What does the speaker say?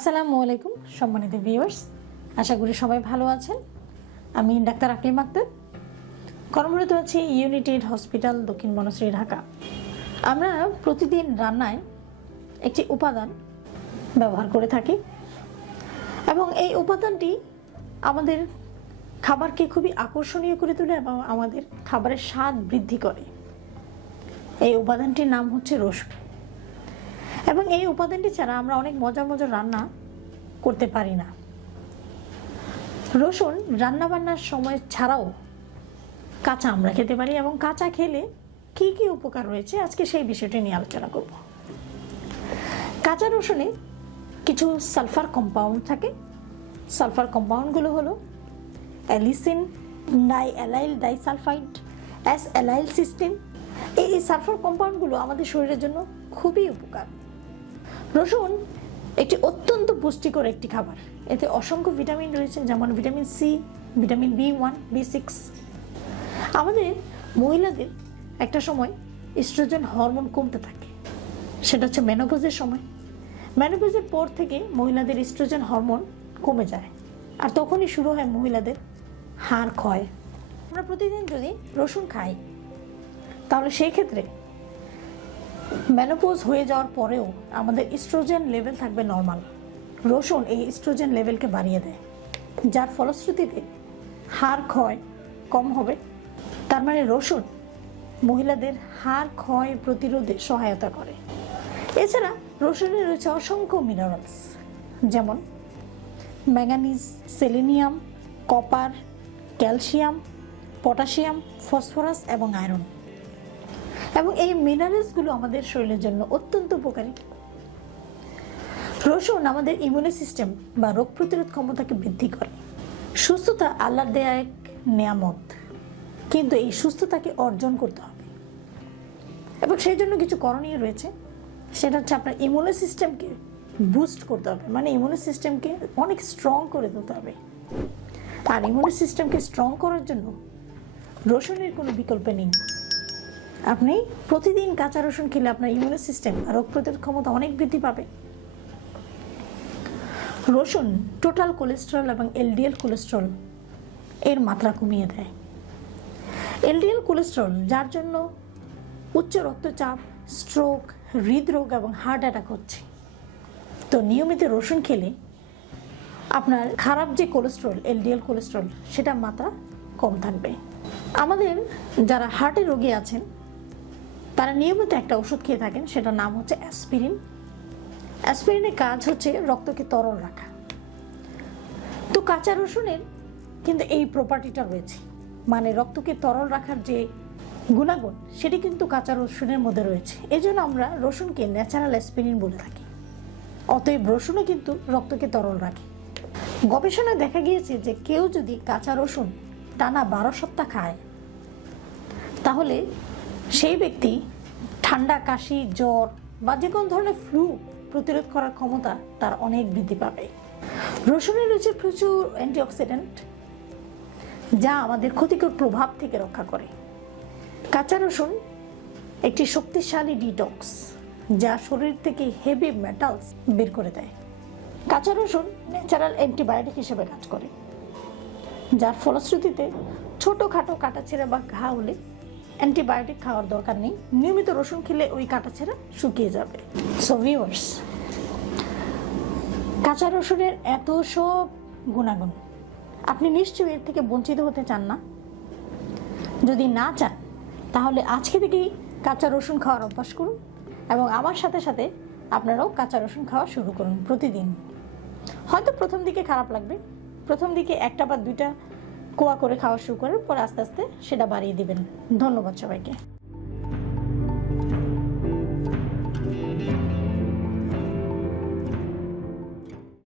আসসালামু আলাইকুম সম্মানিত ভিউয়ার্স, আশা করি সবাই ভালো আছেন। আমি ডাক্তার আকলিমা আক্তার, কর্মরত আছি ইউনাইটেড হসপিটাল দক্ষিণ বনশ্রী, ঢাকা। আমরা প্রতিদিন রান্নায় একটি উপাদান ব্যবহার করে থাকি এবং এই উপাদানটি আমাদের খাবারকে খুবই আকর্ষণীয় করে তোলে এবং আমাদের খাবারের স্বাদ বৃদ্ধি করে। এই উপাদানটির নাম হচ্ছে রসুন এবং এই উপাদানটি ছাড়া আমরা অনেক মজার মজার রান্না করতে পারি না। রসুন রান্না বান্নার সময় ছাড়াও কাঁচা আমরা খেতে পারি এবং কাঁচা খেলে কি কি উপকার রয়েছে আজকে সেই বিষয়টি নিয়ে আলোচনা করব। কাঁচা রসুনে কিছু সালফার কম্পাউন্ড থাকে। সালফার কম্পাউন্ডগুলো হলো অ্যালিসিন, ডাইঅ্যালাইল ডাইসালফাইড, অ্যালাইল সিস্টেম। এই সালফার কম্পাউন্ডগুলো আমাদের শরীরের জন্য খুবই উপকার। রসুন একটি অত্যন্ত পুষ্টিকর একটি খাবার। এতে অসংখ্য ভিটামিন রয়েছে, যেমন vitamin C, vitamin B1, B6। আমাদের মহিলাদের একটা সময় ইস্ট্রোজেন হরমোন কমতে থাকে, সেটা হচ্ছে মেনোপজের সময়। মেনোপজের পর থেকে মহিলাদের ইস্ট্রোজেন হরমোন কমে যায় আর তখনই শুরু হয় মহিলাদের হাড় ক্ষয়। আমরা প্রতিদিন যদি রসুন খাই তাহলে সেই ক্ষেত্রে মেনোপজ হয়ে যাওয়ার পরেও আমাদের ইস্ট্রোজেন লেভেল থাকবে নর্মাল। রসুন এই ইস্ট্রোজেন লেভেলকে বাড়িয়ে দেয়, যার ফলশ্রুতিতে হাড় ক্ষয় কম হবে। তার মানে রসুন মহিলাদের হাড় ক্ষয় প্রতিরোধে সহায়তা করে। এছাড়া রসুনে রয়েছে অসংখ্য মিনারেলস, যেমন manganese, selenium, copper, calcium, potassium, phosphorus এবং আয়রন। এবং এই মিনারেলসগুলো আমাদের শরীরের জন্য অত্যন্ত উপকারী। রসুন আমাদের ইমিউনি সিস্টেম বা রোগ প্রতিরোধ ক্ষমতাকে বৃদ্ধি করে। সুস্থতা আল্লাহর দেয়া এক নেয়ামত, কিন্তু এই সুস্থতাকে অর্জন করতে হবে এবং সেই জন্য কিছু করণীয় রয়েছে। সেটা হচ্ছে আপনার ইমিউনি সিস্টেমকে বুস্ট করতে হবে, মানে ইমিউনি সিস্টেমকে অনেক স্ট্রং করে তুলতে হবে। আর ইমিউনি সিস্টেমকে স্ট্রং করার জন্য রসুনের কোনো বিকল্প নেই। আপনি প্রতিদিন কাঁচা রসুন খেলে আপনার ইমিউনি সিস্টেম আর রোগ প্রতিরোধ ক্ষমতা অনেক বৃদ্ধি পাবে। রসুন টোটাল কোলেস্টেরল এবং এলডিএল কোলেস্টেরল এর মাত্রা কমিয়ে দেয়। এলডিএল কোলেস্টেরল যার জন্য উচ্চ রক্তচাপ, স্ট্রোক, হৃদরোগ এবং হার্ট অ্যাটাক হচ্ছে। তো নিয়মিত রসুন খেলে আপনার খারাপ যে কোলেস্টেরল, এলডিএল কোলেস্টেরল, সেটার মাত্রা কম থাকবে। আমাদের যারা হার্টের রোগী আছেন তারা নিয়মিত একটা ওষুধ খেয়ে থাকেন, সেটার নাম হচ্ছে অ্যাসপিরিন। অ্যাসপিরিনের কাজ হচ্ছে রক্তকে তরল রাখা। তো কাঁচা রসুনের কিন্তু এই প্রপার্টিটা রয়েছে, মানে রক্তকে তরল রাখার যে গুণাগুণ সেটি কিন্তু কাঁচা রসুনের মধ্যে রয়েছে। এই জন্য আমরা রসুনকে ন্যাচারাল অ্যাসপিরিন বলে থাকি। অতএব রসুনও কিন্তু রক্তকে তরল রাখে। গবেষণায় দেখা গিয়েছে যে কেউ যদি কাঁচা রসুন টানা 12 সপ্তাহ খায় তাহলে সেই ব্যক্তি ঠান্ডা, কাশি, জ্বর বা যে কোনো ধরনের ফ্লু প্রতিরোধ করার ক্ষমতা তার অনেক বৃদ্ধি পাবে। রসুনে রয়েছে প্রচুর অ্যান্টিঅক্সিডেন্ট যা আমাদের ক্ষতিকর প্রভাব থেকে রক্ষা করে। কাঁচা রসুন একটি শক্তিশালী ডিটক্স যা শরীর থেকে হেভি মেটালস বের করে দেয়। কাঁচা রসুন ন্যাচারাল অ্যান্টিবায়োটিক হিসেবে কাজ করে, যার ফলশ্রুতিতে ছোটোখাটো কাটাছেঁড়া বা ঘা হলে অ্যান্টিবায়োটিক খাওয়ার দরকার নেই। নিয়মিত রসুন খেলে ওই কাটাছেঁড়া শুকিয়ে যাবে। সো ভিউয়ার্স, কাঁচা রসুনের এত সব গুণাগুণ, আপনি নিশ্চয়ই এর থেকে বঞ্চিত হতে চান না। যদি না চান তাহলে আজকে থেকেই কাঁচা রসুন খাওয়ার অভ্যাস করুন এবং আমার সাথে সাথে আপনারাও কাঁচা রসুন খাওয়া শুরু করুন প্রতিদিন। হয়তো প্রথম দিকে খারাপ লাগবে, প্রথম দিকে একটা বা দুইটা কোয়া করে খাওয়া শুরু করার পর আস্তে আস্তে সেটা বাড়িয়ে দিবেন। ধন্যবাদ সবাইকে।